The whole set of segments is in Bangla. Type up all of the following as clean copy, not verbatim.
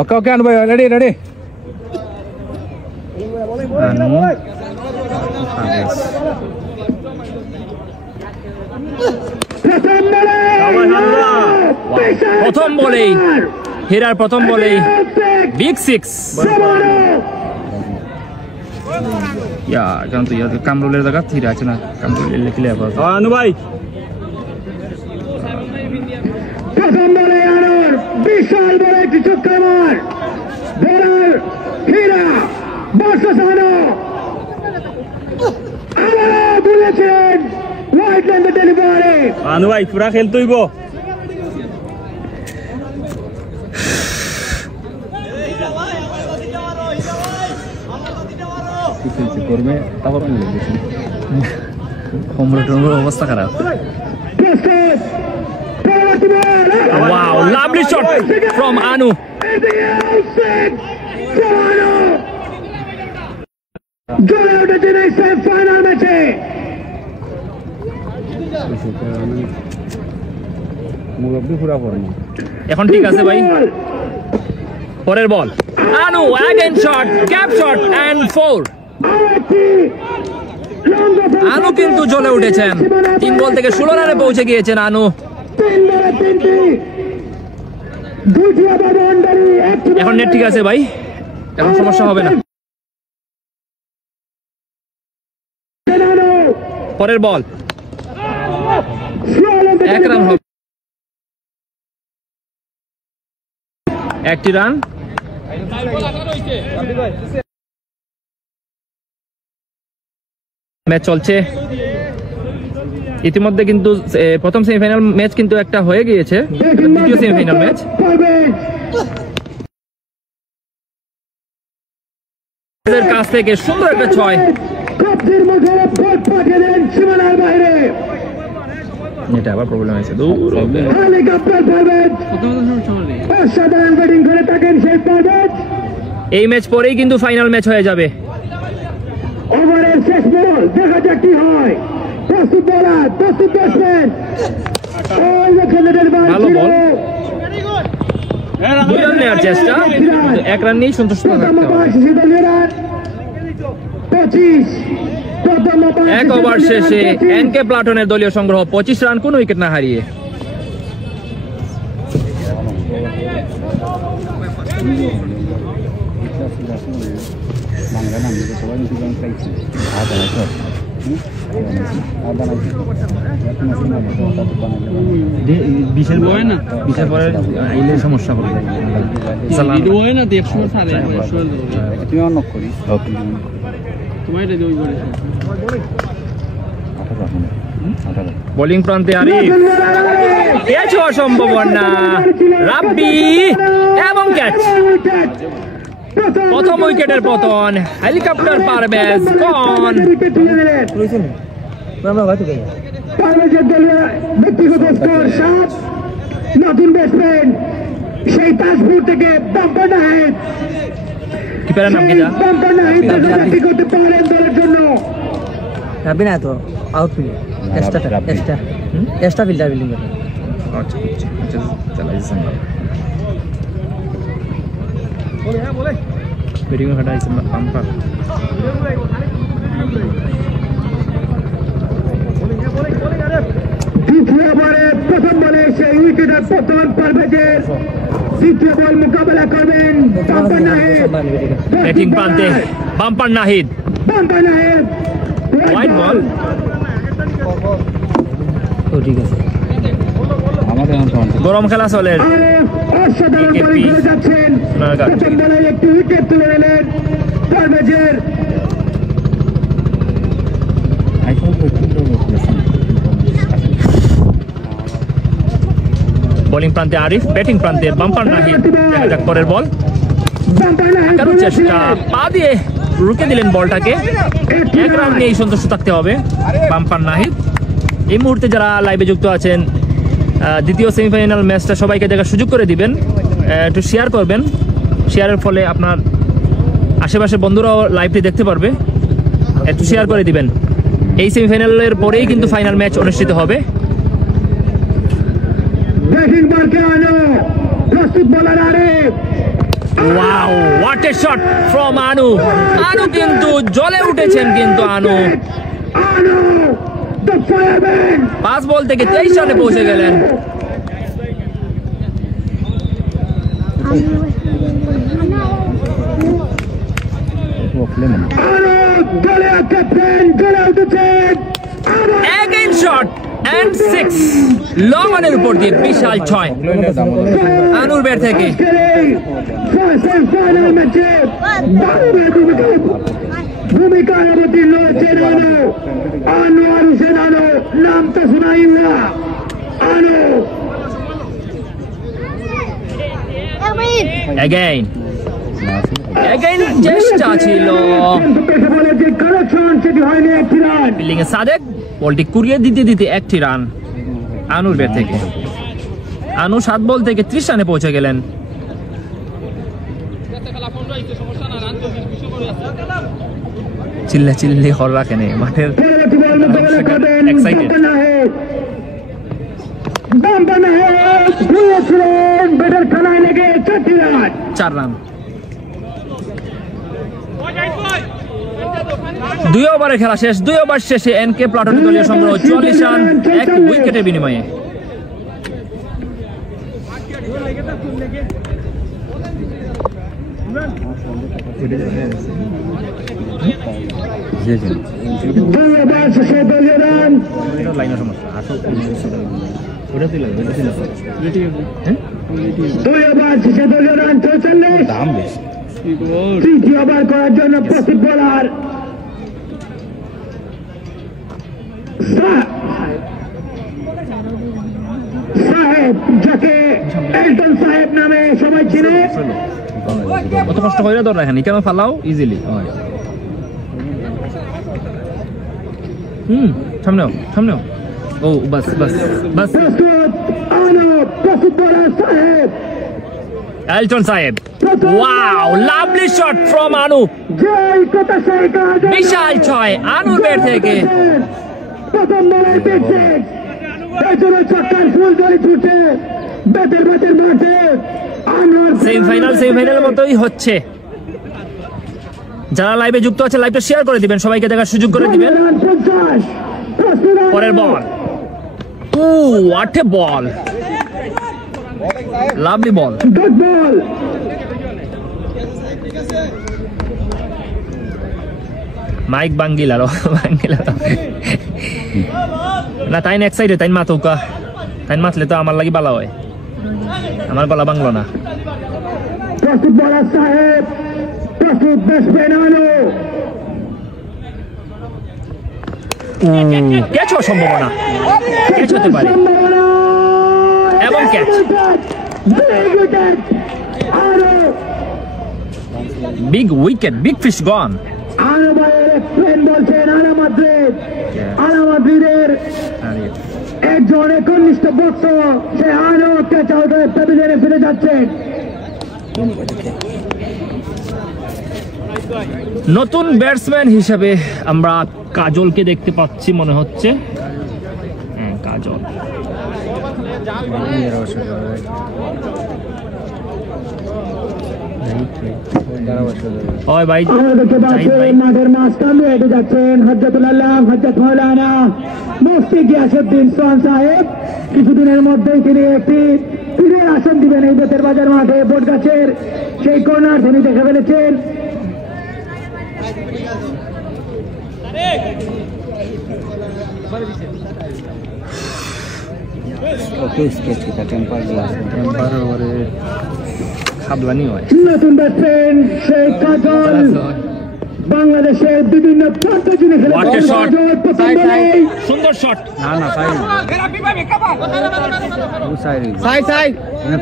ওকে ওকে আনু ভাই রেডি রেডি প্রথম বলেই হীরার প্রথম বলেই বিগ সিক্স ইয়া জান তো ইয়া কামরুলের জায়গা হীরা আছে না কামরুলের লিখলে আবার আনু ভাই প্রথম বলে আনোর বিশাল বড় একটি ছক্কা মার বোলার হীরা ভার্সেস আনো আবারও তুলেছেন ওয়াইড লাইন ডেলিভারি আনু ভাই পুরা খেলতে হইব করবে তারপর কমরের অবস্থা খারাপ Wow, lovely shot from Anu. এখন ঠিক আছে ভাই পরের বল আনু again shot gap shot and 4 আনু কিন্তু জ্বলে উঠেছেন 3 বল থেকে 16 রানে পৌঁছে গিয়েছেন আনু এখন নেট ঠিক আছে ভাই এখন সমস্যা হবে না পরের বল এক রান হবে একটি রান ম্যাচ চলছে ইতিমধ্যে কিন্তু প্রথম সেমিফাইনাল ম্যাচ কিন্তু একটা হয়ে গিয়েছে দ্বিতীয় সেমিফাইনাল ম্যাচ এর কাছ থেকে সুন্দর একটা ছয় এটা আবার প্রবলেম আছে দূর এই ম্যাচ পরেই কিন্তু ফাইনাল ম্যাচ হয়ে যাবে ওভারের শেষ বল দেখা যাক কি হয় প্রস্তুত বোলার প্রস্তুত ব্যাটসম্যান ভালো বল দুই রান নেওয়ার চেষ্টা এক রান নিয়েই সন্তুষ্ট থাকতে হবে এক ওভার শেষে এনকে প্লাটনের দলীয় সংগ্রহ 25 রান কোন উইকেট না হারিয়ে বিশের বয় না বিশের পরে আইলে সমস্যা হবে হয় না দেখছো সারে তুমি অন করি ওকে তোমার এটা দুই করে বোলিং প্রান্তে আরিফ ক্যাচ হওয়া সম্ভব না রাব্বি এবং ক্যাচ প্রথম উইকেটের পতন হেলিকপ্টার পারভেজ কন ব্যক্তিগত স্কোর 7 নতুন ব্যাটসম্যান সেই 5 ফুট থেকে বাম্পার নাহিদ কিপারের নাম কি যা বাম্পার নাহিদ ব্যক্তিগত পারেন দলের জন্য রাবি না তো out field extra fielder building করে আচ্ছা আচ্ছা চালাইছেন বলে ব্যাটিং হটাইছেন বাম্পার দ্বিতীয় ওভারে প্রথম বলে সেই উইকেটের পতন পারভেজের দ্বিতীয় বল মোকাবেলা করবেন বাম্পার নাহিদ ব্যাটিং প্রান্তে বাম্পার নাহিদ হোয়াইট বল ও ঠিক আছে আমাদের গরম খেলা চলে অসাধারণ বোলিং করে যাচ্ছেন প্রথম বলে একটি উইকেট তুলে নিলেন পারভেজের বোলিং প্রান্তে আরিফ ব্যাটিং প্রান্তে বাম্পার নাহিদ দেখা যাক পরের বল কারো চেষ্টা পা দিয়ে রুকে দিলেন বলটাকে এক রান নিয়েই সন্তুষ্ট থাকতে হবে বাম্পার নাহিদ এই মুহূর্তে যারা লাইভে যুক্ত আছেন দ্বিতীয় সেমিফাইনাল ম্যাচটা সবাইকে দেখার সুযোগ করে দিবেন একটু শেয়ার করবেন শেয়ারের ফলে আপনার আশেপাশের বন্ধুরাও লাইভটি দেখতে পারবে একটু শেয়ার করে দিবেন এই সেমিফাইনালের পরেই কিন্তু ফাইনাল ম্যাচ অনুষ্ঠিত হবে ব্যাটিং মার্কে আনো প্রস্তুত বলার Aref wow, what a shot from আনু। আনু কিন্তু জ্বলে উঠেছেন, কিন্তু আনু আনু দ্য ফায়ারম্যান 5 বল থেকে 23 রানে পৌঁছে গেলেন। আনু দলের ক্যাপ্টেন জ্বলে উঠেছেন। Again shot and 6 লং অনের উপর দিয়ে বিশাল 6 আনুর ব্যাট থেকে। ফাইনাল ম্যাচে ভূমিকায় অবতীর্ণ হয়েছেন আনু। আনোয়ার হোসেন আনু, নাম তো শোনাই না। আনু Again চেষ্টা ছিল বলে যে কালেকশন সেটি হয়নি একটি রান। ফিল্ডিং এ সাদেক, বলটি কুড়িয়ে দিতে দিতে একটি রান আনুর ব্যাট থেকে। আনু 7 বল থেকে 30 রানে পৌঁছে গেলেন। চিল্লি হর রাখেন মাঠের পরবর্তী বল মোকাবেলা করবেন Excited. বাম্পার নাহেদ ভুলেছিলেন, ব্যাটের খানায় লেগে 4টি রান। 4 রান। 2 ওভারের খেলা শেষ। 2 ওভার শেষে এনকে প্লাটনের দলীয় সংগ্রহ 44 রান 1 উইকেটের বিনিময়ে। দুই ওভার শেষে দলীয় রান। দুই ওভার শেষে দলীয় রান 44। তৃতীয় ওভার করার জন্য প্রস্তুত বোলার সাহেব, যাকে এলটন সাহেব নামে সবাই চিনে। কত কষ্ট হইলে দর রাখেন, কেন ফালাও ইজিলি। সামনেও ও বাস। প্রস্তুত আনো, প্রস্তুত বোলার সাহেব। এলটন সাহেব, ওয়াও, লাভলি শট ফ্রম আনু। জয় কথা সেই কাজ। বিশাল 6 আনুর ব্যাট থেকে। প্রথম বলের বিগ সিক্স। পেছনে চক্কর ফুল ধরে ছুটে ব্যাটের মাঠে আনোয়ার। সেমিফাইনাল মতোই হচ্ছে। যারা লাইভে যুক্ত আছে লাইভটা শেয়ার করে দিবেন, সবাইকে দেখার সুযোগ করে দিবেন। পরের ball, what a ball, lovely ball. Good ball. Mike বাঙ্গিলালো না, তাই এক্সাইটেড, তাই মাতুকা, তাই মাতলে তো আমার লাগি বালা হয়, আমার গলা বাংলো না। প্রস্তুত বলার সাহেব, প্রস্তুত ব্যাটসম্যান আনো। ক্যাচ হওয়ার সম্ভাবনা, ক্যাচ হতে পারে এবং catch. Big wicket, big fish gone. আনো ভাইয়ের এক্সপ্লেন বলছেন আনামাদ্রিদের একজন একনিষ্ঠ ভক্ত, সে আনো ক্যাচ আউট হয়ে প্যাভিলিয়নে ফিরে যাচ্ছেন। নতুন ব্যাটসম্যান হিসেবে আমরা কাজলকে দেখতে পাচ্ছি মনে হচ্ছে। হ্যাঁ, কাজল। ওই ভাই, মাঠের মাঝখান দিয়ে হেঁটে যাচ্ছেন হযরতুল আল্লাহ হযরত মাওলানা মুফতি গিয়াসউদ্দিন সোহান সাহেব। কিছুদিনের মধ্যেই তিনি একটি পীরের আসন দিবেন এই বেতের বাজার মাঠে। বট গাছের সেই কর্নার তিনি দেখে ফেলেছেন। নতুন ব্যাটসম্যান সেই কাজল বাংলাদেশের বিভিন্ন প্রান্ত জুড়ে সুন্দর শট।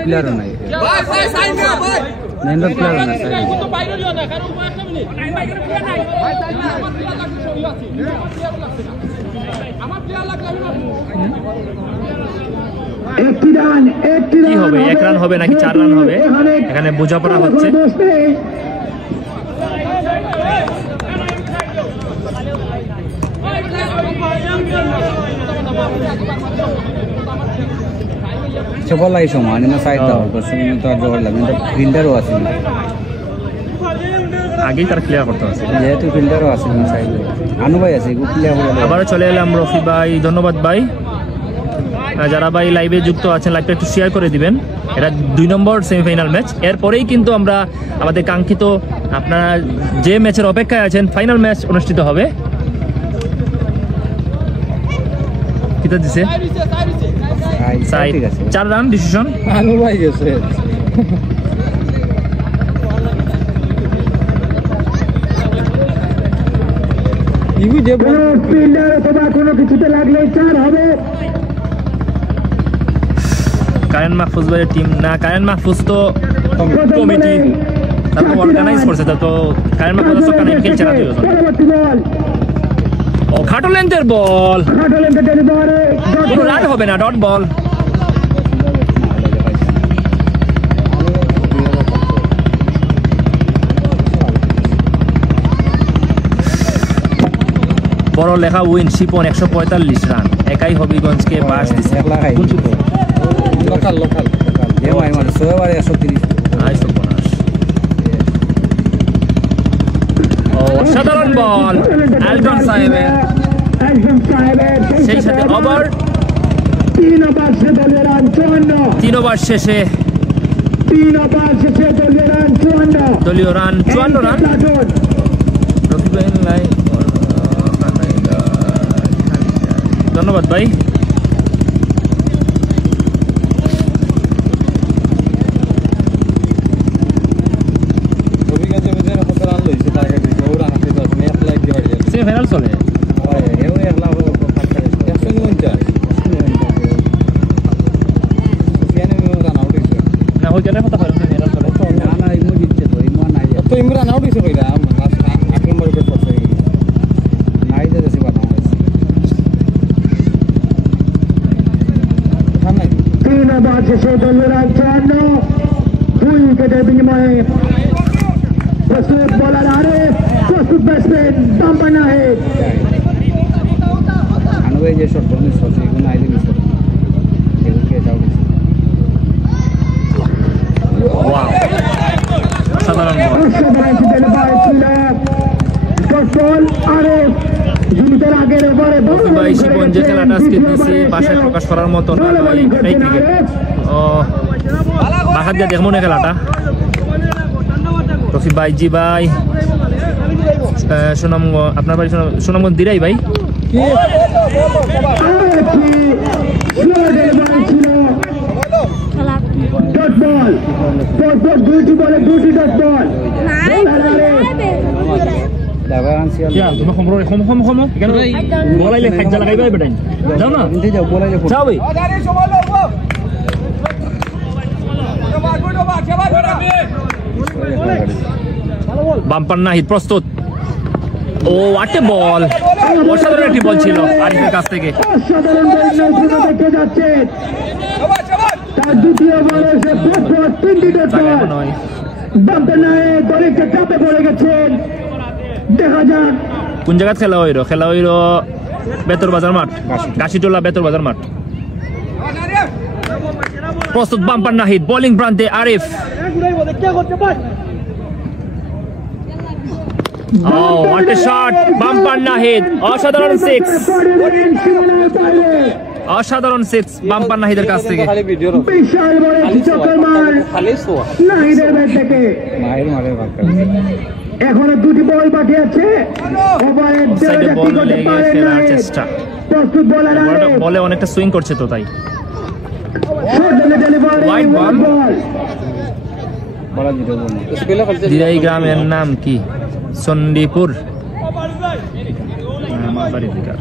প্লেয়ারও নাই, কি হবে, 1 রান হবে নাকি 4 রান হবে, এখানে বোঝাপড়া হচ্ছে। সে বলাই সমান না সাইড দাও করছে তো আর জোর লাগে না ফিল্ডারও আছে না আগেই তার ক্লিয়ার করতে হবে যেহেতু ফিল্ডারও আছে না সাইড আনু ভাই আছে গো ক্লিয়ার করে আবারও চলে এলাম রফি ভাই, ধন্যবাদ ভাই। যারা ভাই লাইভে যুক্ত আছেন লাইভটা একটু শেয়ার করে দিবেন। এটা 2 নম্বর সেমিফাইনাল ম্যাচ, এরপরেই কিন্তু আমরা আমাদের কাঙ্ক্ষিত আপনারা যে ম্যাচের অপেক্ষায় আছেন ফাইনাল ম্যাচ অনুষ্ঠিত হবে। কিটা দিছে সাইড 4 রান ডিসিশন আনু ভাই গেছে ইউ যে ফিল্ডার অথবা কোনো কিছুতে লাগলে 4 হবে। কারেন মাহফুজ ভাইয়ের টিম না, কারেন মাহফুজ তো কমিটি তারা অর্গানাইজ করছে, তো কারেন মাহফুজ তো কারেন খেলছে না। পরবর্তী বল ও খাটো লেন্থের বল, খাটো লেন্থে ডেলিভারি কোনো রান হবে না, ডট বল। বড় লেখা উইন শিপন 145 রান, একাই হবিগঞ্জকে বাস দিচ্ছে। লোকাল লোকাল যে ভাই মানে 100 বারে 130 অসাধারণ বল আলটন সাহেবের, সেই সাথে ওভার 3 ওভার শেষে দলীয় রান 54। 3 ওভার শেষে 3 ওভার শেষে দলীয় রান 54। দলীয় রান 54 রান। রফি ভাই লাইভ, ধন্যবাদ ভাই। সেমিফাইনাল চলে না হয়ে গেলে কথা হয় সেমিফাইনাল চলে না না ইমো জিতছে তো ইমো নাই তো ইমরান আউট হইছে কইরা 8 নম্বর উইকেট পড়ছে নাই যে দেশি বানা 3 ওভার শেষে দলীয় রান 54। 2 উইকেটের বিনিময়ে প্রস্তুত বোলার আরিফ, প্রস্তুত ব্যাটসম্যান বাম্পার নাহিদ। আনু ভাই যে শট বলনি সসে এগুলো আইলে মিস এগুলো কে যাও ওয়াও সাধারণ বল। অসাধারণ ডেলিভারি ছিল। বল আরিফ জিতের আগের ওভারে রফি ভাই শিপন যে খেলাটা আজকে দিয়েছে বাসায় প্রকাশ করার মতো না ভাই, এই ক্রিকেট ও বাহাত দিয়ে দেখবো না খেলাটা। রফি ভাই জি ভাই, সুনামগঞ্জ আপনার বাড়ি সুনামগঞ্জ দিরাই ভাই। ডট বল, পরপর 2টি বলে 2টি ডট বল। দাবা আনসিয়াল তুমি খম কেন বলাইলে খাইজা লাগাইবাই বেটাই যাও না নিতে যাও বলাইলে যাও ভাই। বাম্পার নাহিদ প্রস্তুত। ও হোয়াট এ বল, অসাধারণ একটি বল ছিল আরিফের কাছ থেকে। অসাধারণ বল দেখে যাচ্ছে। তার দ্বিতীয় বলে সে পরপর 3টি ডট বল। বাম্পার নাহিদ দলকে চাপে পড়ে গেছেন। দেখা যাক কোন জায়গায় খেলা হইল বেতর বাজার মাঠ, কাশিটোলা বেতর বাজার মাঠ। প্রস্তুত বাম্পার নাহিদ, বোলিং প্রান্তে Arif. Oh, what a shot! Bumper Nahid, অসাধারণ 6, অসাধারণ 6 বাম্পার নাহিদের কাছ থেকে। বিশাল বড় চক্কর মার নাহিদের ব্যাট থেকে। মায়ের মারে ভাগ এখনো 2টি বল বাকি আছে। ওভারের সাইডে বল লেগে খেলার চেষ্টা, প্রস্তুত বোলার আরিফ বলে অনেকটা সুইং করছে তো তাই। Short delivery Wide ball. বল। বলা দিতে বল দিরাই গ্রামের নাম কি? চণ্ডীপুর আমার বাড়ি থেকে।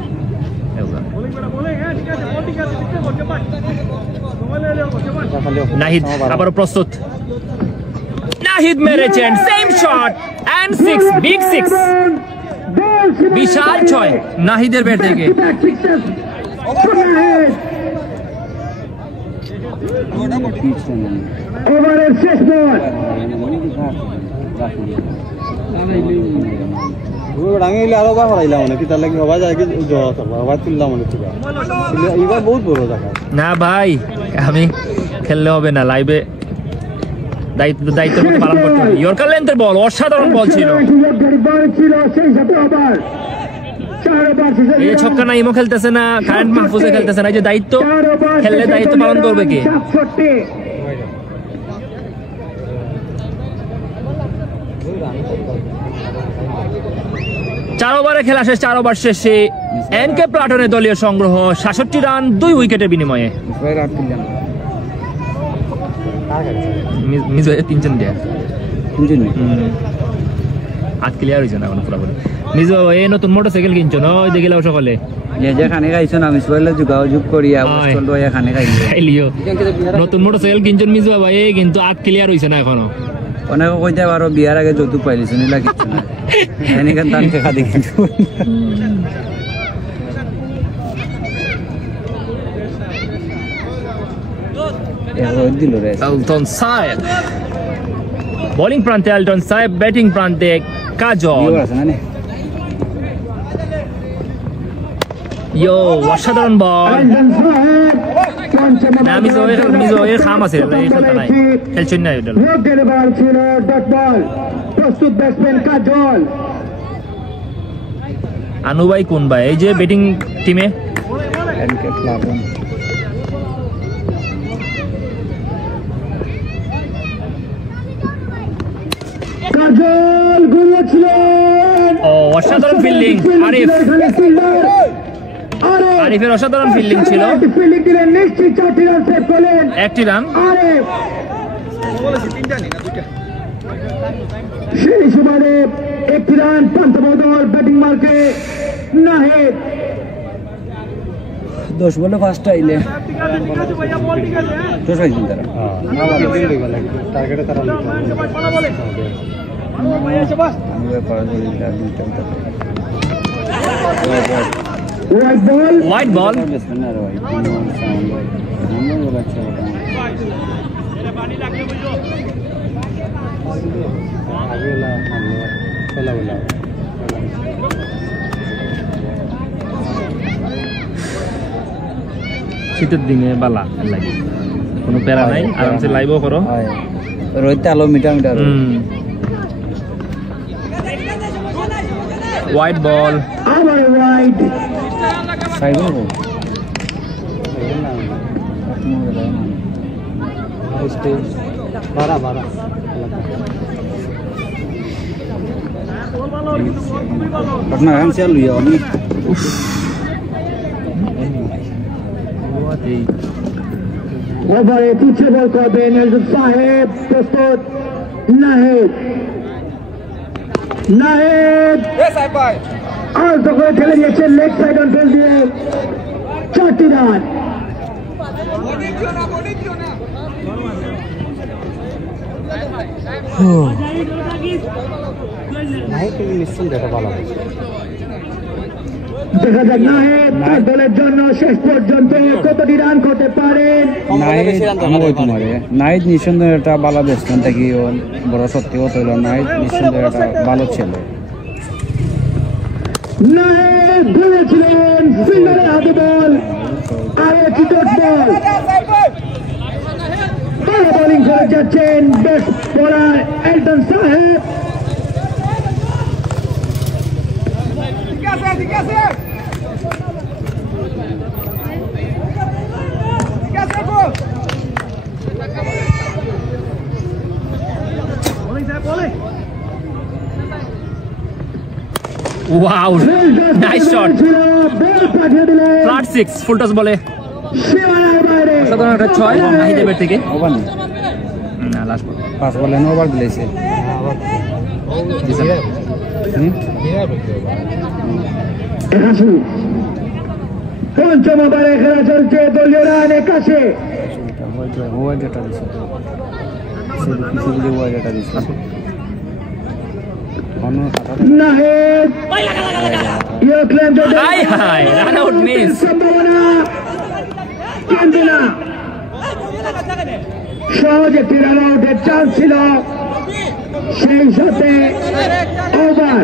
নাহিদ আবারও প্রস্তুত, নাহিদ মেরেছেন সেম শট এন্ড 6, বিগ 6, বিশাল 6 নাহিদের ব্যাট থেকে। ওভারের শেষ বল। আরো বা হরাইলাম অনেক তার লাগি হবা যায় কি হবা তুললাম অনেক এবার বহুত বড় জায়গা না ভাই, আমি খেললে হবে না, লাইভে দায়িত্বের মতো পালন করতে হবে। ইয়র্কার লেন্থের বল, অসাধারণ বল ছিল। এই ছক্কা না, ইমো খেলতেছে না, কারেন্ট মাহফুজে খেলতেছে না। এই যে দায়িত্ব, খেললে দায়িত্ব পালন করবে কে? 4 ওভারে খেলা শেষ। 4 ওভার শেষে এনকে প্লাটনের দলীয় সংগ্রহ 67 রান 2 উইকেটের বিনিময়ে। মিজ হয়ে 3 দেয়া 3 আজ ক্লিয়ার হয়েছে না এখন পুরোপুরি। মিজ এই নতুন মোটরসাইকেল কিনছো না? ওই দেখিলাম সকালে যেখানে খাইছো না, আমি সোয়ালে যোগাযোগ করি এখানে খাইলিও। নতুন মোটরসাইকেল কিনছো মিজ বাবা, এই কিন্তু আজ ক্লিয়ার হয়েছে না এখনো। অনেকে কইতে পারো বিয়ার আগে যৌতুক পাইলিস নিলা কিছু না, এখানে দান টাকা দিয়ে কিন্তু দিল রে। এলটন সাহেব বোলিং প্রান্তে, এলটন সাহেব ব্যাটিং প্রান্তে কাজল। ইয়ো অসাধারণ বল। না মিজো এর খাম আছে, এই খেলতে নাই, খেলছেন না এটা। আনু ভাই কোন ভাই? এই যে ব্যাটিং টিমে কাজল ঘুরেছিলেন। ও অসাধারণ ফিল্ডিং আরিফের অসাধারণ ফিল্ডিং ছিল। ফিল্ডিং দিলেন, নিশ্চিত 4টি রান সেভ করলেন। 1টি রান আরিফ সেই সময়ে 1টি রান পান্তবদল ব্যাটিং মার্কে নাহিদ 10 বলে 5টা আইলে 10 আইছেন তারা টার্গেটে তারা হোয়াইট বল। শীতের দিনে বালা লাগে, কোনো প্যারা নাই, আরামসে লাইভও করো। রোহিত আলো মিটার হোয়াইট বল, হোয়াইট আপনার আরামসে লুইয়া অনেক ওভারে পিছিয়ে বল করবেন এলটন সাহেব। প্রস্তুত নাহিদ আলতো করে ঠেলে দিয়েছেন লেগ সাইড অঞ্চল দিয়ে 4টি রান। দেখা যাক নাহিদ তার দলের জন্য শেষ পর্যন্ত কতটি রান করতে পারেন। নাহিদ নিঃসন্দেহে একটা ভালো ব্যাটসম্যান থাকি, বড় সত্যি কথা হইল নাহিদ নিঃসন্দেহে একটা ভালো ছেলে। নাহিদ ধরেছিলেন, ফিল্ডারের হাতে বল, আর একটি ডট বল। ভালো বোলিং করে যাচ্ছেন বেস্ট বোলার এলটন সাহেব। Wow nice shot, flat 6 full toss বলে সাধারণ একটা 6 নাহিদের ব্যাট থেকে। ওভার না লাস্ট বল 5 বলে ওভার দিয়েছে। পঞ্চম ওভারে খেলা চলছে, দলীয় run 81। Nahid run out miss, সম্ভাবনা কিন্তু না, সহজ একটি রান আউটের চান্স ছিল, সেই সাথে ওভার।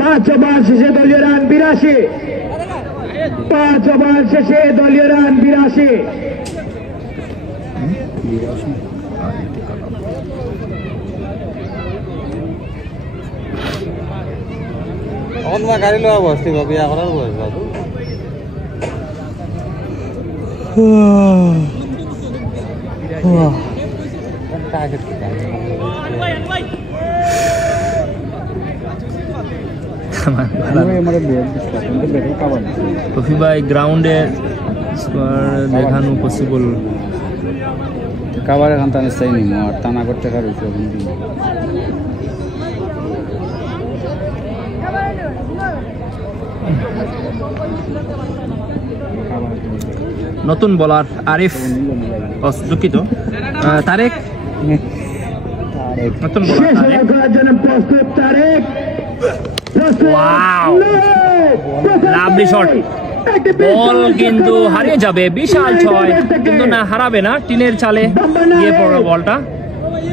5 ওভার শেষে দলীয় রান 82। 5 ওভার শেষে দলীয় রান 82। এখন মই গাড়ী লোৱা বস্তু বিয়া কৰাৰ বয়স বাবু কফি ভাই গ্রাউন্ডে দেখানো পসিবল কাবার এখান টানে চাই নি আর টানা করতে কারুছে নতুন বোলার আরিফ দুঃখিত তারেক নতুন bowler Tarek wow lovely shot ball কিন্তু হারিয়ে যাবে বিশাল ছয় কিন্তু না হারাবে না টিনের চালে গিয়ে পড়লো বলটা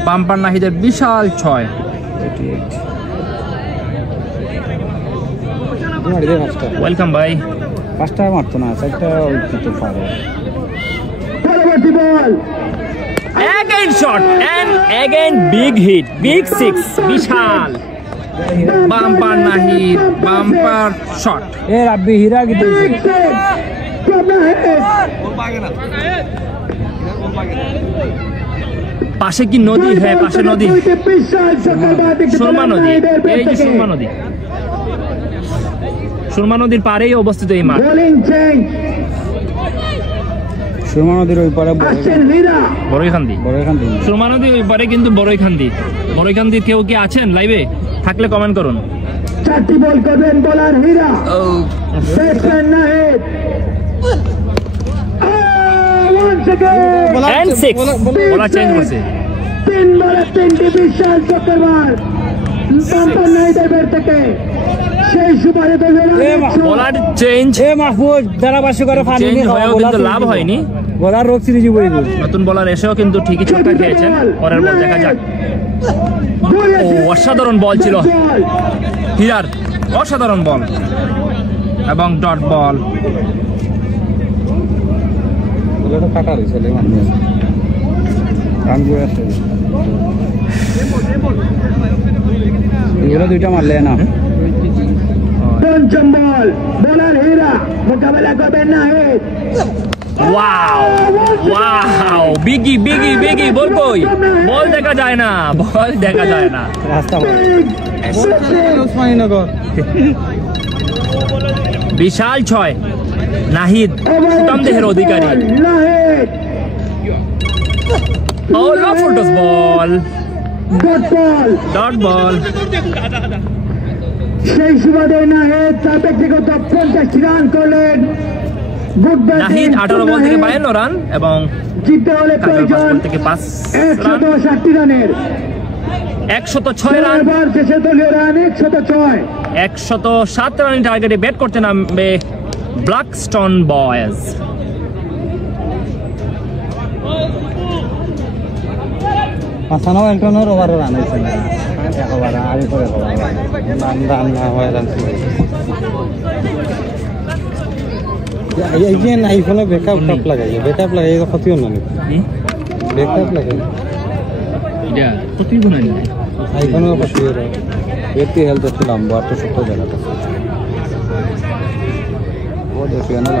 বাম্পার নাহিদের বিশাল ছয় ওয়েলকাম ভাই পাঁচটা মারতো না চারটা উঠতে পারে Again shot and again big hit, big six, Vishal bumper Nahid bumper shot এ রাব্বি হীরা কি পাশে কি নদী হ্যাঁ পাশে নদী সুরমা নদী এই যে সুরমা নদী সুরমা নদীর পাড়েই অবস্থিত এই মাঠ সুরমা নদীর ওই পারে বড়ইখান্দি সুরমা নদীর ওই পারে কিন্তু বড়ইখান্দির কেউ কি আছেন লাইভে থাকলে কমেন্ট করুন চারটি বল করবেন bowler Hira batsman Nahid and six bowler change করছে 3 বলে 3টি বিশাল চক্করবার বাম্পার নাহিদের ব্যাট থেকে সেই সুপারে বোলার চেঞ্জ মাহফুজ ধারাভাষ্য করে ফানি চেঞ্জ হয়েও কিন্তু লাভ হয়নি বোলার রোগ সিরিজ পড়ে গেল নতুন বোলার এসেও কিন্তু ঠিকই ছক্কা খেয়েছেন পরের বল দেখা যাক অসাধারণ বল ছিল হীরার অসাধারণ বল এবং ডট বল কাটা রয়েছে এগুলো দুইটা মারলে না পঞ্চম বল বোলার হীরা মোকাবেলা করবেন Nahid wow wow biggie biggie biggie ball কই বল দেখা যায় না রাস্তা ওসমানীনগর বিশাল ছয় নাহিদ সুতাম দেহের অধিকারী Nahid oh low full toss ball dot ball dot ball সেই সুবাদে নাহিদ তার ব্যক্তিগত 50 রান করলেন নাহিদ 18 বল থেকে 52 রান এবং জিততে হলে প্রয়োজন থেকে 5 রান 160 রানের 106 রান শেষে দলীয় রান 106 107 রানের টার্গেটে ব্যাট করতে নামবে ব্ল্যাকস্টোন বয়েজ পাঁচানো একজনের ওভারে রান হয়েছে না একবার আগে করে রান না হয় রান এই যে আইফোনে ব্যাকআপ লাগাই ক্ষতিও না ব্যাকআপ লাগাই এটা ক্ষতি গুণাই না আইফোনেও ক্ষতি হয়ে যায় ব্যক্তি হেলথ একটু লম্বা আর তো ছোট জায়গাটা ও দেখি না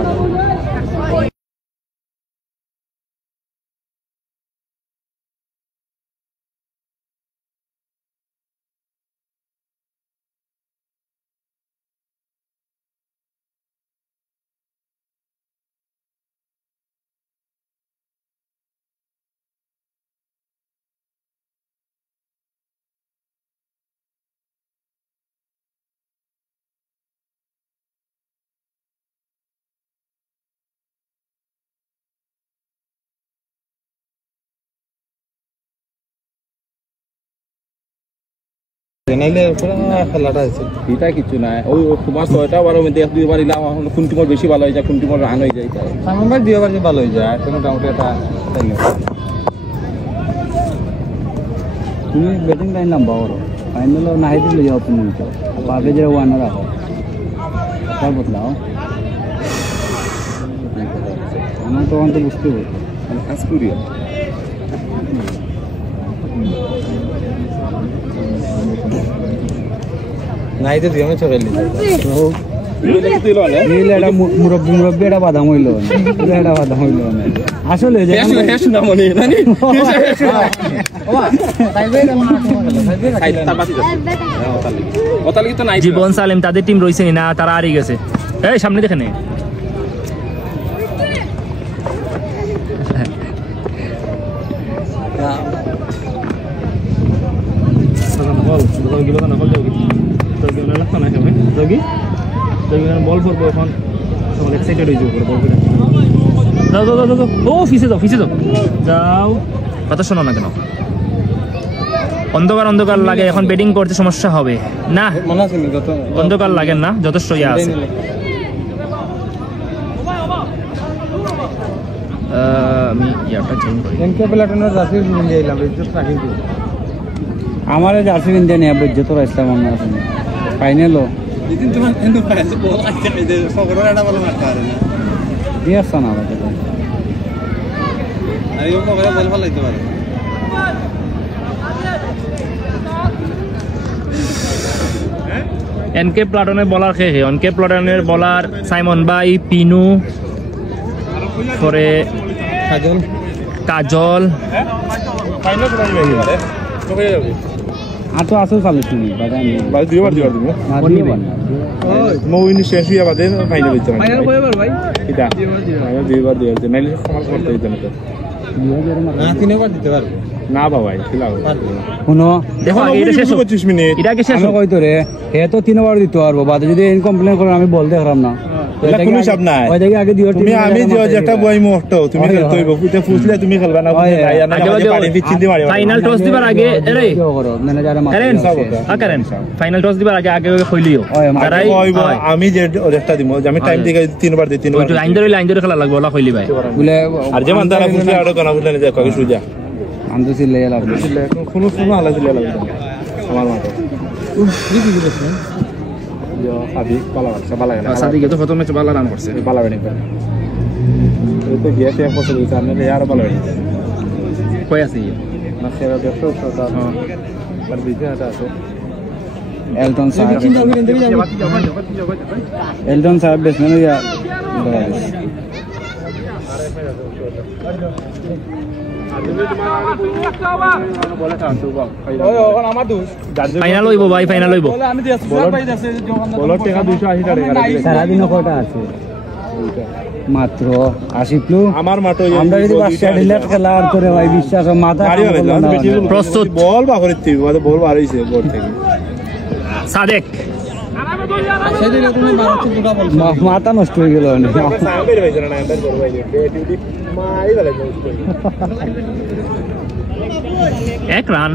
এটা কিছু নাই ওই তোমার 6টা 12 মধ্যে 1-2 বার ইলাম কোন টিমর বেশি ভালো হয়ে যায় কোন টিমর রান হয়ে যায় সামনের 2 বার ভালো হয়ে যায় মোটামুটি এটা তুমি ব্যাটিং লাইন লম্বা করো ফাইনাল নাহিদ ले जाओ तुम तो अब आगे जरा वो आना रहा क्या बतलाओ আমি তো অন্ত বুঝতে পারি আজকুরিয়া নাই তো দিও চলে নিলে এটা মুরব্বী এটা বাদাম হইল এটা বাদাম হইল আসলে জীবন সালেম তাদের টিম রয়েছে না, তারা হারিয়ে গেছে। এই সামনে দেখে নে, বল করবো এখন, এক্সাইটেড হয়ে যাবো বল করে। যাও যাও যাও যাও, ও ফিসে যাও, ফিসে যাও, যাও, কথা শোনো না কেন? অন্ধকার অন্ধকার লাগে, এখন ব্যাটিং করতে সমস্যা হবে না। অন্ধকার লাগে না, যথেষ্ট ইয়া আছে। আমি ইয়াটা চেঞ্জ করি। আমার জার্সি কিনতে নিয়ে বুঝছে তোরা ইসলাম ফাইনালও দিয়ে আসছে না এনকে প্লাটনের বলার খেয়ে, এনকে প্লাটনের বলার সাইমন ভাই, পিনু, পরে কাজল, আর তো আসল চালু তুমি দুইবার তুমি মৌইনি শেষ হইয়া বাদে ফাইনাল হইছে ফাইনাল কয়বার ভাই? এটা দুইবার নাইলে সমান করতে হইতো না তো। না তিনবার দিতে পারবে না বাবা, খেলাও শুনো দেখো আগে এটা শেষ 25 মিনিট এটা আগে শেষ আমি কই তোরে হে তো 3 বার দিতে পারবো, বাদে যদি এই কমপ্লেইন করে আমি বল দেখলাম না এটা কোনো হিসাব নাই। ওই দেখি আগে দিও তুমি আমি যে একটা বই মুহূর্ত তুমি খেলতে হইব, এটা ফুসলে তুমি খেলবা না, পানি পিছিয়ে দি মারি। ফাইনাল টস দিবার আগে এরে ম্যানেজারে কারেন কারেন ফাইনাল টস দিবার আগে আগে কইলিও তারাই আমি যে একটা দিমু, আমি টাইম দিকে 3 বার দিই, 3 বার লাইন ধরে খেলা লাগবে, ওলা কইলি ভাই বলে আর যে মানতারা ফুসলে আড়ো কোনা ফুসলে না কই সুজা আন্দু সিলে লাগবে কোনো হালা দিলে লাগবে আমার মাথা কি দিছিস yo abi bala bala সাদিকে তো প্রথম ম্যাচে ভালো রান করছে, bala বেনি করে এই তো গিয়ে তে পছন্দ হইছে না यार bala বেনি কই আছে না সেরা দেখো তো আর বিজে আছে এলটন সাহেব এলটন সাহেব বেসমেন ইয়া ফাইনাল হইব ভাই, ফাইনাল হইব। বলার টাকা 280 টাকা সারাদিন কয়টা আছে মাত্র 80 প্লু আমার মাঠে আমরা যদি 5 ডিলেট খেলা আর করে ভাই বিশ্বাস মাথা প্রস্তুত, বল বা করিতে বল বাড়াইছে বল থেকে সাদেক মাথা নষ্ট হয়ে গেল এক রান।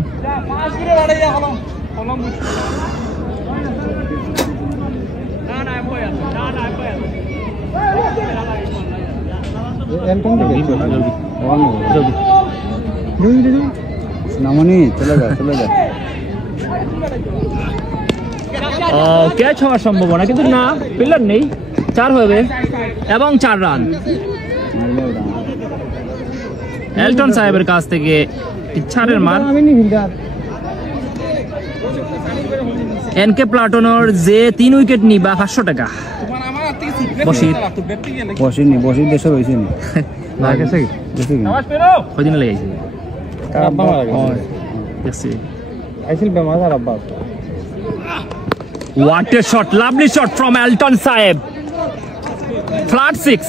নামনি চলে যা চলে যা ক্যাচ হওয়ার সম্ভাবনা কিন্তু না, পিলার নেই, 4 হবে এবং 4 রান এলটন সাহেবের কাছ থেকে। 4-এর মার এনকে প্লাটনের যে 3 উইকেট নিবা 500 টাকা। বসির বসির দেশে রয়েছে নি কদিন লেগেছে দেখছি। What a shot, lovely shot from Elton Saeb, flat 6.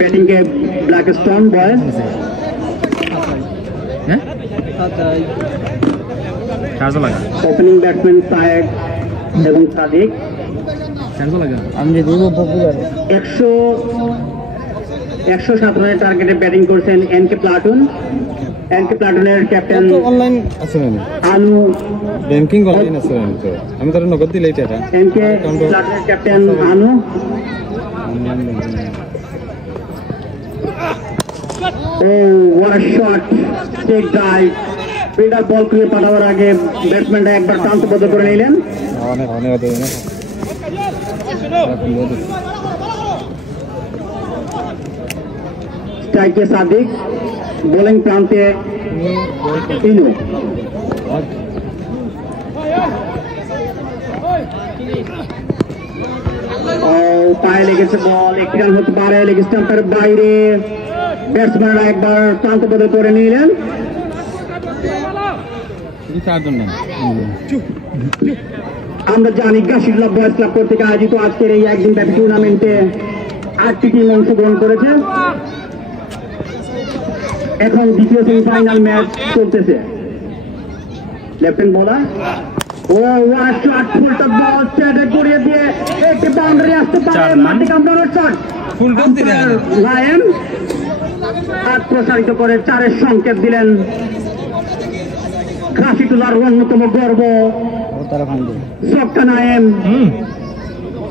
Batting के black stone boy opening batsman साहेब এবং সাদিক আমি যে দিব পপুলার 107 রানের টার্গেটে ব্যাটিং করছেন এনকে প্লাটুনের ক্যাপ্টেন অনলাইন আছে না আনু ব্যাংকিং অনলাইন আছে না তো আমি তার নগদ দিলাই টাকা এনকে প্লাটুনের captain Anu what a shot, take dive, fielder ball করে পাঠাবার আগে ব্যাটসম্যানটা একবার শান্ত বদ্ধ করে নিলেন। স্ট্রাইকে সাদিক বোলিং প্রান্তে ইনু। পায়ে লেগেছে বল, একটি রান হতে পারে, লেগ স্টাম্পের বাইরে। ব্যাটসম্যানরা একবার প্রান্ত বদল করে নিলেন। আমরা জানি গাছিগুলা বয়েজ ক্লাব কর্তৃক আয়োজিত আজকের এই একদিন ব্যাপী টুর্নামেন্টে 8টি টিম অংশগ্রহণ করেছে। এখন দ্বিতীয় সেমিফাইনাল ম্যাচ চলতেছে। লেফটেন্ট বোলার ও ওয়ান শট, ফুলটা বল স্ট্রেটে গড়িয়ে দিয়ে একটি বাউন্ডারি আসতে পারে, মাটি কামড়ানোর শট। লায়ন হাত প্রসারিত করে 4-এর সংকেত দিলেন। ঘাসিটুলার অন্যতম গর্ব সক্কা নায়েম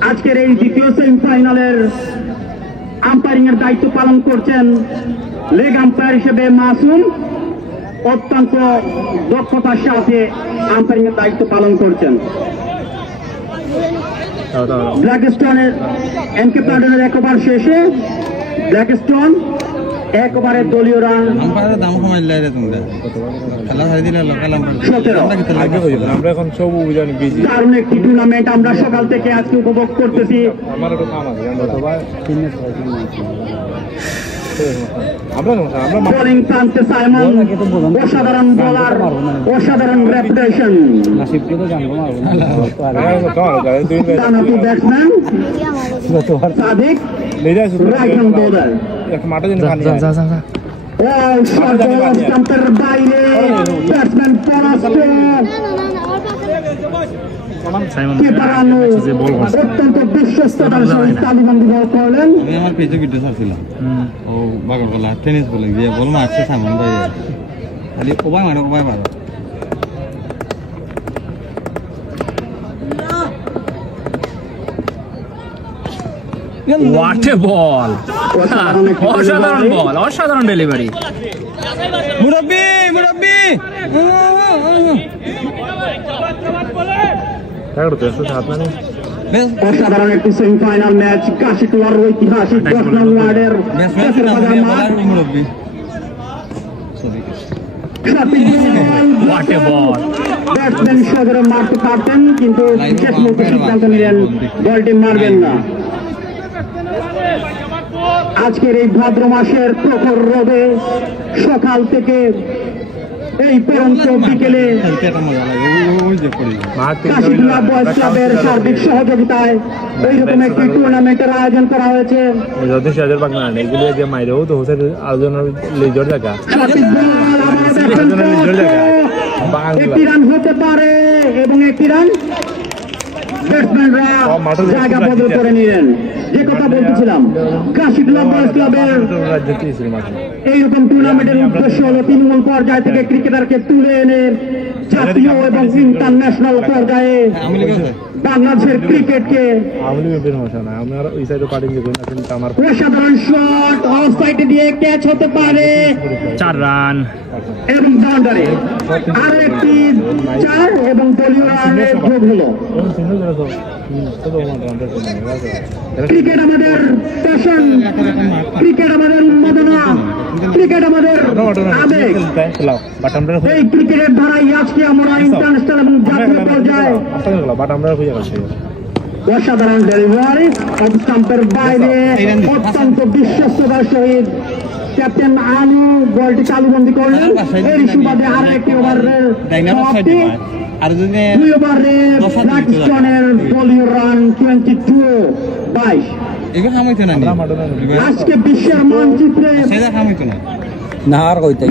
আজকের এই দ্বিতীয় সেমিফাইনালের আম্পায়ারিং এর দায়িত্ব পালন করছেন। লেগ আম্পায়ার হিসেবে মাসুম অত্যন্ত দক্ষতার সাথে আম্পায়ারিং এর দায়িত্ব পালন করছেন। ব্ল্যাকস্টোনের এনকে প্লাটনের 1 ওভার শেষে ব্ল্যাকস্টোন 1 ওভারে দলীয় রান দাম কমাইলে তোমরা খেলা হারিয়ে দিলে লোকাল আমরা এখন সব জানি বিজি। দারুণ একটি টুর্নামেন্ট আমরা সকাল থেকে আজকে উপভোগ করতেছি। আমার একটু কাম আছে বোলিং প্রান্তে সাইমন অসাধারণ বোলার, অসাধারণ রেপুটেশন। ডানহাতি batsman Sadiq, right hand bowler. ও শট বল স্টাম্পের বাইরে, ব্যাটসম্যান পরাস্ত। অত্যন্ত বিশ্বস্ততার সহিত তালিবান বিভাগ করলেন। আমি আমার পেজে ভিডিও ছাড়ছিলাম ও বাগরকলা টেনিস বলে গিয়ে বল মারছে সামন ভাই খালি ওবাই মারো হোয়াট এ বল! অসাধারণ বল, অসাধারণ ডেলিভারি। মুরব্বি অসাধারণ একটি সেমিফাইনাল ম্যাচ। কাশিটুলার ঐতিহাসিক 10 নং ওয়ার্ডের মুরব্বি হোয়াট এ বল! ব্যাটসম্যান সদরে মারতে পারতেন, কিন্তু শেষ মুহূর্তে সিদ্ধান্ত নিলেন বলটি মারবেন না। আজকের এই ভাদ্র মাসের প্রখর রোদে সকাল থেকে এই পর্যন্ত বিকেলে কাশিটুলা বয়েজ ক্লাবের সার্বিক সহযোগিতায় এইরকম একটি টুর্নামেন্টের আয়োজন করা হয়েছে। একটি রান হতে পারে এবং একটি রান ব্যাটসম্যানরা জায়গা বদল করে নিলেন। যে কথা বলতেছিলাম, কাশিটুলা বয়েজ ক্লাবের এইরকম টুর্নামেন্টের উদ্দেশ্য হল তৃণমূল পর্যায় থেকে ক্রিকেটারকে তুলে এনে জাতীয় এবং ইন্টারন্যাশনাল পর্যায়ে বাংলাদেশের ক্রিকেটকে অসাধারণ শট অফ সাইডে দিয়ে ক্যাচ হতে পারে, 4 রান এবং বাউন্ডারি আরো একটি 4 এবং দলীয় রানের যোগ হলো। ক্রিকেট আমাদের প্যাশন, ক্রিকেট আমাদের উন্মাদনা, ক্রিকেট আমাদের আবেগ। এই ক্রিকেটের ধারায় আজকে আমরা ইন্টারন্যাশনাল এবং জাতীয় পর্যায়ে অসাধারণ ডেলিভারি অফ স্টাম্পের বাইরে অত্যন্ত বিশ্বস্ততার সহিত ক্যাপ্টেন আলু বলটি চালুবন্দি করলেন। এর সুবাদে আরো একটি ওভারের সমাপ্তি। 2 ওভারে ব্ল্যাকস্টোনের দলীয় রান 22। আজকে বিশ্বের মানচিত্রে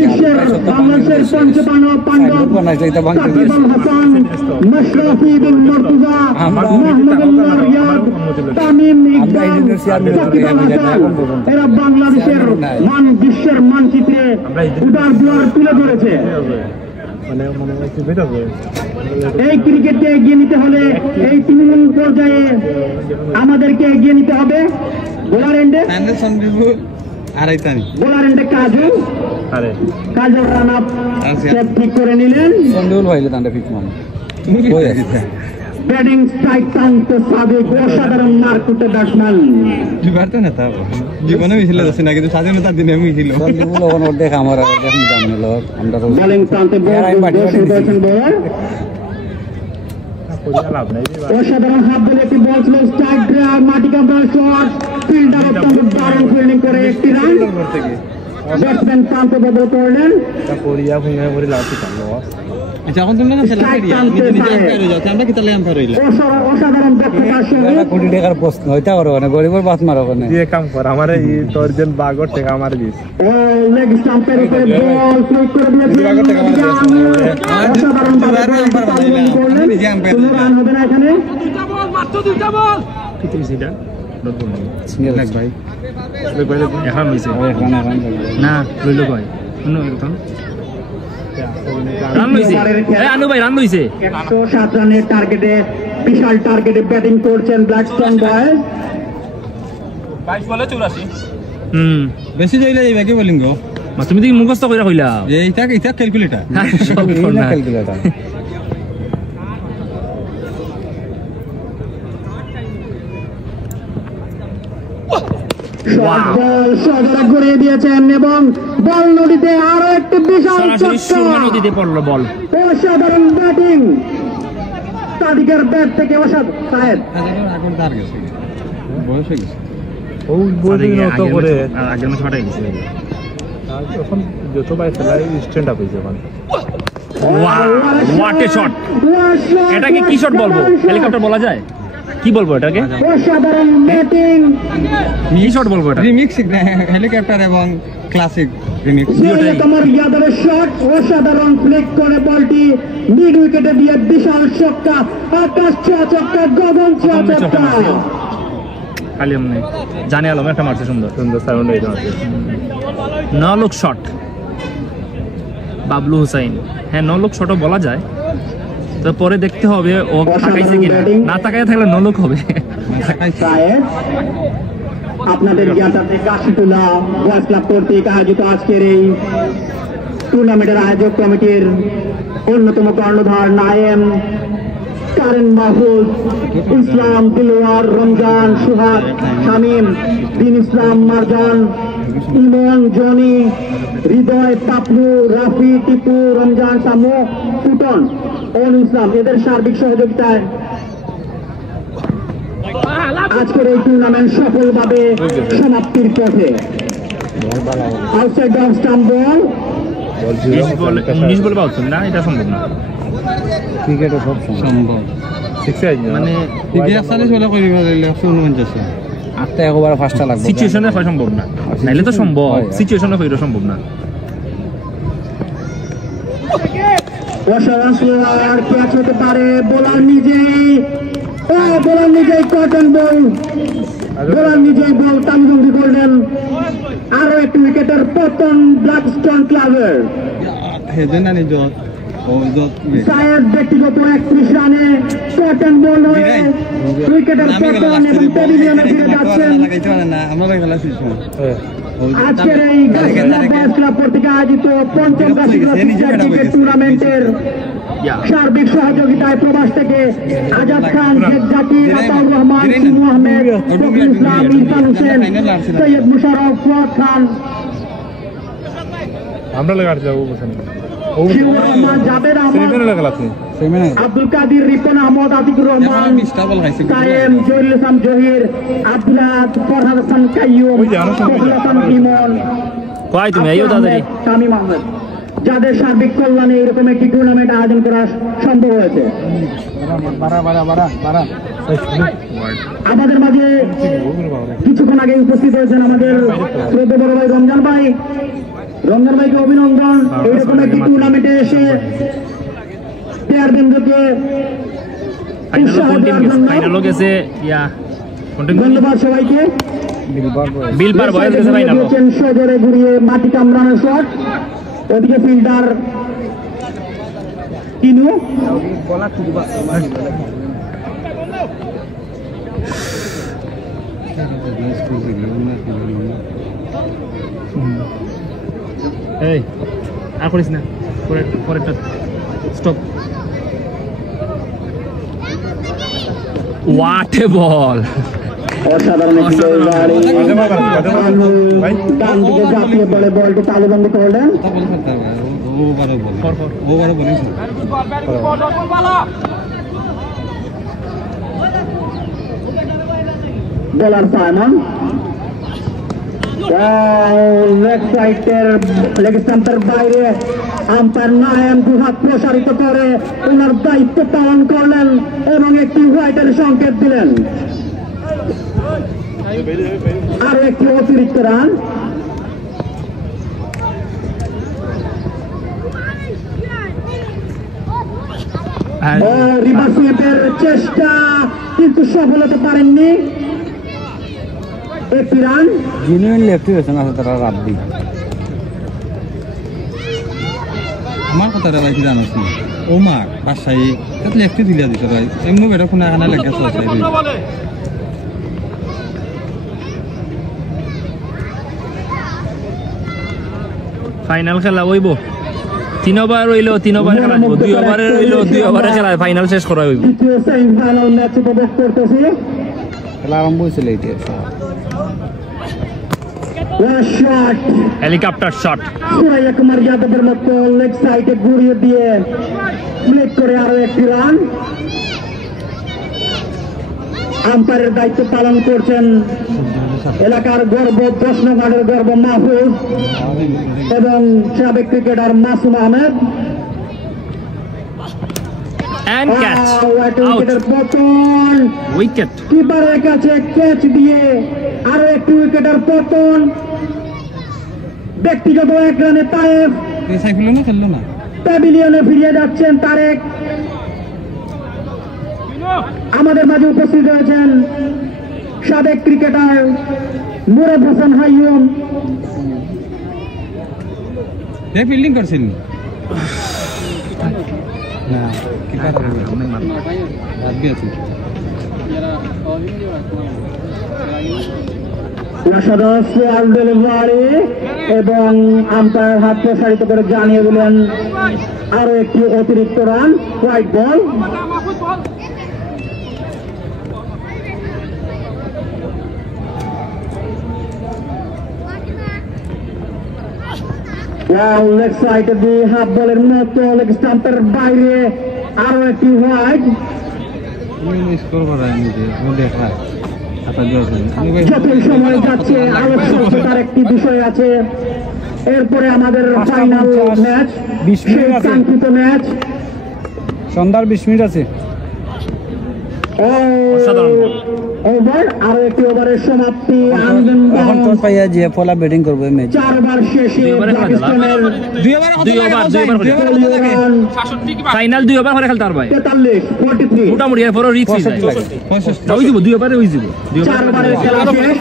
বিশ্বের বাংলাদেশের পঞ্চপানো পাণ্ডব সাকিব আল হাসান, মাশরাফি বিন মুর্তজা, মোহাম্মদুল্লাহ রিয়াদ, তামিম ইকবাল, সাকিব আল হাসান এরা বাংলাদেশের বিশ্বের মানচিত্রে উদার জোয়ার তুলে ধরেছে। এই ক্রিকেটকে এগিয়ে নিতে হলে এই তৃণমূল পর্যায়ে আমাদেরকে এগিয়ে নিতে হবে। বোলার এন্ডে কাজল রান আপ ঠিক করে নিলেন। ব্যাটিং স্ট্রাইক টানতে সাবেক অসাধারণ মারকুটে ব্যাটসম্যান জীবার তো না তা জীবনে মিছিল আছে না কিন্তু স্বাধীনতার দিনে মিছিল দেখ আমার দেখুন জানল আমরা তো বোলিং টানতে বলছেন বোলার অসাধারণ হাফ বলে একটি বল ছিল স্ট্রাইক ড্রাইভ মাটি কামড়া শট ফিল্ডার অত্যন্ত দারুণ ফিল্ডিং করে একটি রান ব্যাটসম্যান প্রান্তে বদল করলেন এখন তুমি না আমরা কি তাহলে আম্পায়ার হইলা অসাধারণ দক্ষতার সঙ্গে কোটি টাকার প্রশ্ন হইতা করো না গরিবের বাস মারো না যে কাম কর আমারে তোর জন বাগর টাকা আমার দিস ও লেগ স্টাম্পের উপরে বল ক্লিক করে দিয়েছেন অসাধারণ ভাবে রান হবে না এখানে সিঙ্গেল লাগ ভাই এখন হইছে না লইলো কয় শুনো একদম রান হইছে আনু ভাই রান হইছে 107 রানের টার্গেটে বিশাল টার্গেটে ব্যাটিং করছেন ব্ল্যাকস্টোন বয়েজ 22 বলে 84 বেশি যাইলে এই ব্যাগে বোলিং গো তুমি দেখি মুখস্থ কইরা কইলা এইটা ক্যালকুলেটর ক্যালকুলেটর সদরা ঘুরিয়ে দিয়েছেন এবং বল নদীতে আরো একটি বিশাল ছক্কা নদীতে পড়লো বল অসাধারণ ব্যাটিং তাদিকের ব্যাট থেকে অসাধারণ এখন তার গেছে বয়স হয়ে গেছে ও বোলিং তো করে আগের ম্যাচ ফাটাই দিছে এখন যত বাই খেলায় স্ট্যান্ড আপ হইছে এখন হোয়াট এ শট এটাকে কি শট বলবো হেলিকপ্টার বলা যায় কি বলবো এটাকে অসাধারণ ব্যাটিং কি শট বলবো এটা রিমিক্স হেলিকপ্টার এবং ক্লাসিক রিমিক্স তোমার ইয়াদবের শট অসাধারণ ফ্লিক করে বলটি মিড উইকেটে দিয়ে বিশাল ছক্কা আকাশ ছোঁয়া ছক্কা গগন ছোঁয়া ছক্কা খালি এমনি জানি আলম একটা মারছে সুন্দর সুন্দর সাউন্ড এটা আছে নলুক শট বাবলু হুসাইন হ্যাঁ নলুক শটও বলা যায় তো পরে দেখতে হবে ও তাকাইছে কিনা না তাকায় থাকলে নলুক হবে আপনাদের জ্ঞাতাতে কাশিতুলা বয়স ক্লাব কর্তৃক আয়োজিত আজকের এই টুর্নামেন্টের আয়োজক কমিটির অন্যতম কর্ণধার নায়েম কারেন মাহফুজ ইসলাম দিলওয়ার রমজান সুহাগ শামীম দিন ইসলাম মারজান ইমন জনি হৃদয় তাপলু রাফি টিপু রমজান সামু ফুটন ওন ইসলাম এদের সার্বিক সহযোগিতায় আজকের এই টুর্নামেন্ট সফলভাবে সমাপ্তির পথে আউটসাইড অফ স্টাম্প বল 19 বলে পাচ্ছেন না এটা সম্ভব না ক্রিকেটে সব সম্ভব মানে আসলে চলে করিব লাগলে 49 আটটা একবার ফাস্টটা লাগবে সিচুয়েশনে হয় সম্ভব না নাইলে তো সম্ভব সিচুয়েশনে হইলো সম্ভব না আর ক্যাচ হতে পারে বোলার নিজেই কটন বল বোলার নিজেই বল তামিজঙ্গি করলেন আরো একটি উইকেটের পতন ব্ল্যাকস্টোন ক্লাবের সায়েদ ব্যক্তিগত 31 রানে কটন বল হয়ে উইকেটের পতন এবং প্যাভিলিয়নে ফিরে যাচ্ছেন আজকের এই ক্লাব কর্তৃক আয়োজিত পঞ্চম ক্রিকেট টুর্নামেন্টের সার্বিক সহযোগিতায় প্রবাস থেকে আজাদ খান শেখ জাকির আতাউর রহমান শিমু আহমেদ ফখরুল ইসলাম ইরফান হোসেন সৈয়দ মুশারফ ফুয়াদ খান আমরা লাগাতে যাবো শিমুর রহমান জাবেদ আহমদ আব্দুল কাদির রিপন আহমদ আতিকুর রহমান কায়েম জহিরুল ইসলাম জহির আব্দুল্লাহ ফরহাদ হাসান কাইয়ুম ফখরুল হাসান ইমন কয় তুমি আইও দাদারি শামীম আহমেদ যাদের সার্বিক কল্যাণে এরকম একটি টুর্নামেন্ট আয়োজন করা সম্ভব হয়েছে আমাদের মাঝে কিছুক্ষণ আগে উপস্থিত হয়েছেন আমাদের শ্রদ্ধেয় বড় ভাই রমজান ভাইকে অভিনন্দন এইরকম একটি টুর্নামেন্টে এসে প্লেয়ারবৃন্দকে ধন্যবাদ সবাইকে সজোরে ঘুরিয়ে মাটি কামড়ানোর শট ওদিকে ফিল্ডার কিনু এই আর করিস না পরেরটা স্টপ হোয়াট এ বল! অসাধারণ একটি বাড়ি ডান দিকে ঝাঁপিয়ে পড়ে বলটি তালুবন্দি করলেন। বোলার সাইমন লেগ সাইডের লেগ স্টাম্পের বাইরে আম্পায়ার নায়াম দুহাত প্রসারিত করে ওনার দায়িত্ব পালন করলেন এবং একটি হোয়াইটের সংকেত দিলেন। আরো একটি অতিরিক্ত রান। রিভার্সের চেষ্টা কিন্তু সফল হতে পারেননি। একটি রান। জেনুইন লেফটি হয়েছে না তারা রাব্বি আমার কথাটা ভাই কি জানোস না ও মা বাসায় লেফটি দিলে দিত ভাই এমনি বেটা কোন এখানে লেগে আছে ফাইনাল খেলা হইব 3 ওভার হইলো 3 ওভার খেলা 2 ওভারে হইলো 2 ওভারে খেলা ফাইনাল শেষ করা হইব। দ্বিতীয় সেমিফাইনাল ম্যাচ উপভোগ করতেছি। খেলা আরম্ভ হয়েছিল এইটা shot helicopter shot Suraiya Kumar যাদবের মতো লেগ সাইডে ঘুরিয়ে দিয়ে ব্লেড করে আরো একটি রান। আম্পায়ারের দায়িত্ব পালন করছেন এলাকার গর্ব 10 নং ওয়ার্ডের গর্ব মাহফুজ এবং সাবেক cricketer Masum Ahmed. And catch out উইকেটের পতন, উইকেট কিপারের কাছে ক্যাচ দিয়ে আরো একটি উইকেটের পতন। ব্যক্তিগত 1 রানে তায়েফ সাইফুল না খেললো না প্যাভিলিয়নে ফিরে যাচ্ছেন তারেক। আমাদের মাঝে উপস্থিত রয়েছেন সাবেক ক্রিকেটার মুরাদ হাসান হাইয়ুম। ফিল্ডিং করছেন না কিপার রাব্বি আছে ডেলিভারি এবং আম্পায়ার হাত প্রসারিত করে জানিয়ে দিলেন আরো একটি অতিরিক্ত রান, হোয়াইট বল। লেগ সাইডে দিয়ে হাফ বলের মতো লেগ স্টাম্পের বাইরে আরো একটি হোয়াইট। স্কোর করা দেখা যতই সময় যাচ্ছে আলোচনার একটি বিষয় আছে। এরপরে আমাদের ফাইনাল ম্যাচ, কাঙ্ক্ষিত ম্যাচ সন্ধ্যার 20 মিনিট আছে। ওভার আরো একটি ওভারের সমাপ্তি। এখন তো পাইয়া যে ফলা ব্যাটিং করবে ম্যাচ 4 ওভার শেষে পাকিস্তানের 2 ওভার ফাইনাল 2 ওভার করে খেলতে পারবে 43 43 মোটামুটি এরপরও রিচ হয়ে যায়। ওই দিব 2 ওভারে ওই দিব 4 ওভারের খেলা শেষ।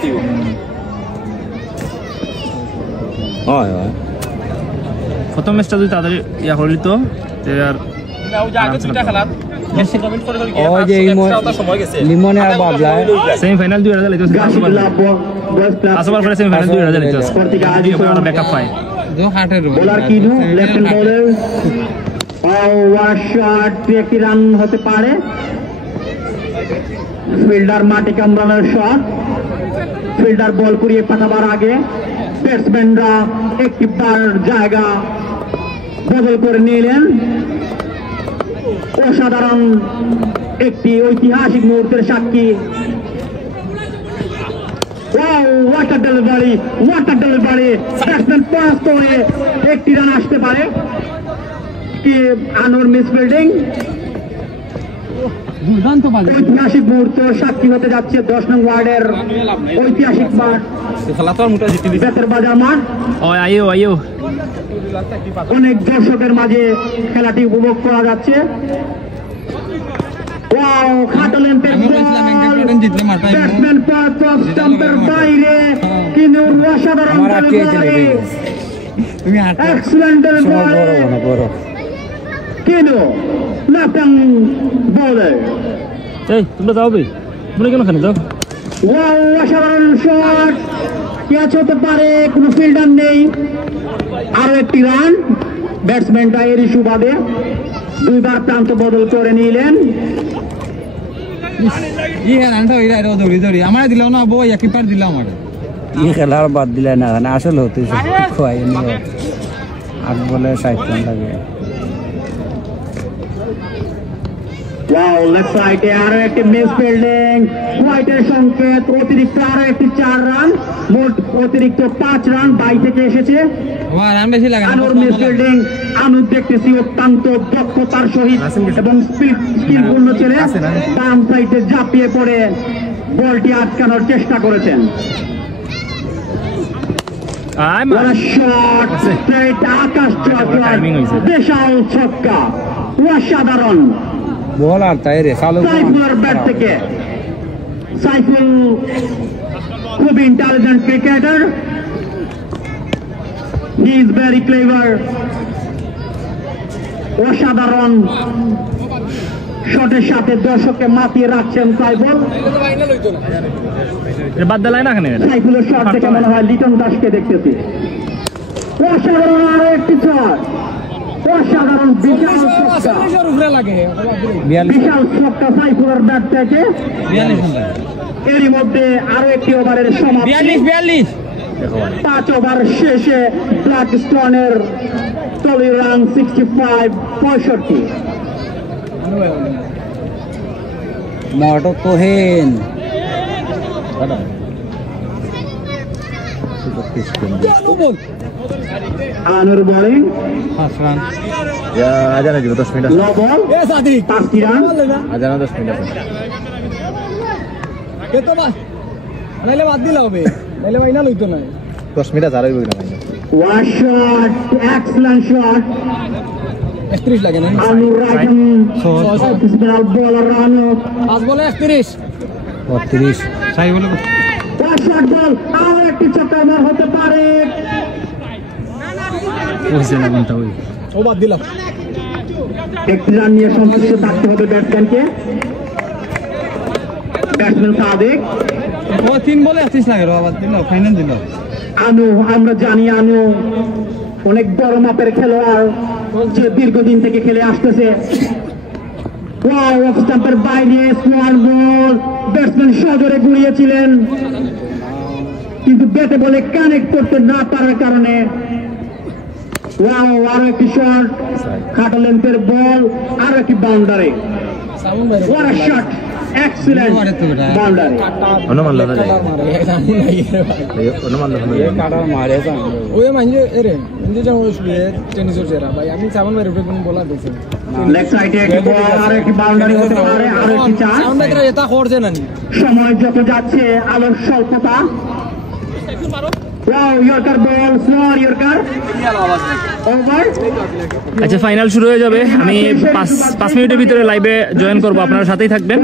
হয় হয় প্রথম ম্যাচটা যদি তাড়াতাড়ি ইয়া করলি তো আর ওই যে লিমনে আর বাবলা সেমিফাইনাল 2000 লিখতে আসবার পরে সেমিফাইনাল 2000 লিখতে আছে ব্যাকআপ পাই দো হাটের বোলার কিনো লেফট হ্যান্ড বোলার ওয়ার শট একটি রান হতে পারে। ফিল্ডার মাটি কামড়ানোর শট, ফিল্ডার বল কুড়িয়ে পাঠাবার আগে ব্যাটসম্যানরা একটি বার জায়গা বদল করে নিলেন। অসাধারণ একটি ঐতিহাসিক মুহূর্তের সাক্ষী। ওয়াটার ডেলিভারি ব্যাটসম্যান পাস করে একটি রান আসতে পারে কি আনোর মিস ফিল্ডিং। ঐতিহাসিক মুহূর্ত সাক্ষী হতে যাচ্ছে 10 নং ওয়ার্ডের ঐতিহাসিক মাঠ বেতের বাজার মাঠ। আইও অনেক দর্শকের মাঝে খেলাটি উপভোগ করা যাচ্ছে। ব্যাটসম্যান স্টাম্পের বাইরে কিন্তু অসাধারণ এক্সিলেন্টের কিন্তু লেফট বলে এই তোমরা যাও ভাই তোমরা কেন খানে যাও। অসাধারণ শট, ক্যাচ হতে পারে, কোনো ফিল্ডার নেই। আরো একটি রান। ব্যাটসম্যানটা এরই সুবাদে 2 বার প্রান্ত বদল করে নিলেন। ই রানটা হইরা এর দৌড়ি দৌড়ি আমারে দিলাও না বই একই পার দিলাম আমারে ই খেলার বাদ দিলে না না আসলে হতে খোয়াই নিয়ে 8 বলে 60 রান লাগে ওয়াও লেফট সাইডে আরো একটি মিস ফিল্ডিং হোয়াইটের সংকেত অতিরিক্ত আরো একটি 4 রান মোট অতিরিক্ত 5 রান বাই থেকে এসেছে আমার রান বেশি লাগে আনুর মিস ফিল্ডিং আনু দেখতেছি অত্যন্ত দক্ষতার সহিত এবং স্কিলপূর্ণ ছেলে ডান সাইডে ঝাঁপিয়ে পড়ে বলটি আটকানোর চেষ্টা করেছেন What a shot! Straight আকাশ ছোঁয়া বিশাল ছক্কা অসাধারণ বল আর তাই রে চালু সাইফুলের ব্যাট থেকে সাইফুল খুব intelligent cricketer he is very clever অসাধারণ শটের সাথে দর্শককে মাতিয়ে রাখছেন সাইফুল বাদ দিলাই না এখানে সাইফুলের শট থেকে মনে হয় লিটন দাসকে দেখতেছি অসাধারণ আরো একটি শট অসাধারণ বিশাল ছক্কা বিশাল ছক্কা সাইফুলের ব্যাট থেকে এরই মধ্যে আরো একটি ওভারের সমাপ্তি 5 ওভার শেষে ব্ল্যাক স্টোনের টলি রান 65 মটো তোহেন আনুর বোলিং আজান দিব 10 মিনিট লো বল 5টি রান আজান 10 মিনিট আছে কেতো বা নাইলে বাদ দিলা হবে নাইলে ভাই না লইতো না 10 মিনিট আর হইব না ওয়ান শট এক্সেলেন্ট শট 31 লাগে না আনুর রাইট অফ স্পিনার বলার আনু 5 বলে 31 32 সাই বলে ওয়ান শট বল আর একটি ছক্কা মার হতে পারে ওইছে না কোনটা ওই ও বাদ দিলাম একটি রান নিয়ে সন্তুষ্ট থাকতে হবে ব্যাটসম্যানকে ব্যাটসম্যান সাদিক ও 3 বলে 31 লাগে বাবা দিল ফাইনাল দিল আনু আমরা জানি আনু অনেক বড় মাপের খেলোয়াড় যে দীর্ঘদিন থেকে খেলে আসতেছে ওয়াও অফ স্টাম্পের বাইরে স্মল বল ব্যাটসম্যান সজোরে গুড়িয়েছিলেন কিন্তু ব্যাটে বলে কানেক্ট করতে না পারার কারণে ওয়াও আরো একটি শট খাটো লেন্থের বল আরো একটি বাউন্ডারি সামন ভাই what a shot excellent boundary অনুমান লাগা যায় সামন নাই ভাই অনুমান লাগা যায় কাটা মারে যান ওই মানজে এরে ইন্দে যাও শুয়ে টেনিসের চেরা ভাই আমি সামন ভাই রুপে কোন বলা দিছি লেগ সাইডে একটি বল আর একটি বাউন্ডারি হতে পারে আর একটি চার সামন ভাই এটা করছে না নি সময় যত যাচ্ছে আলোর স্বল্পতা ওয়াও ইয়র্কার বল স্লোয়ার ইয়র্কার ওভার আচ্ছা ফাইনাল শুরু হয়ে যাবে আমি 5 মিনিটের ভিতরে লাইভে জয়েন করব আপনারা সাথেই থাকবেন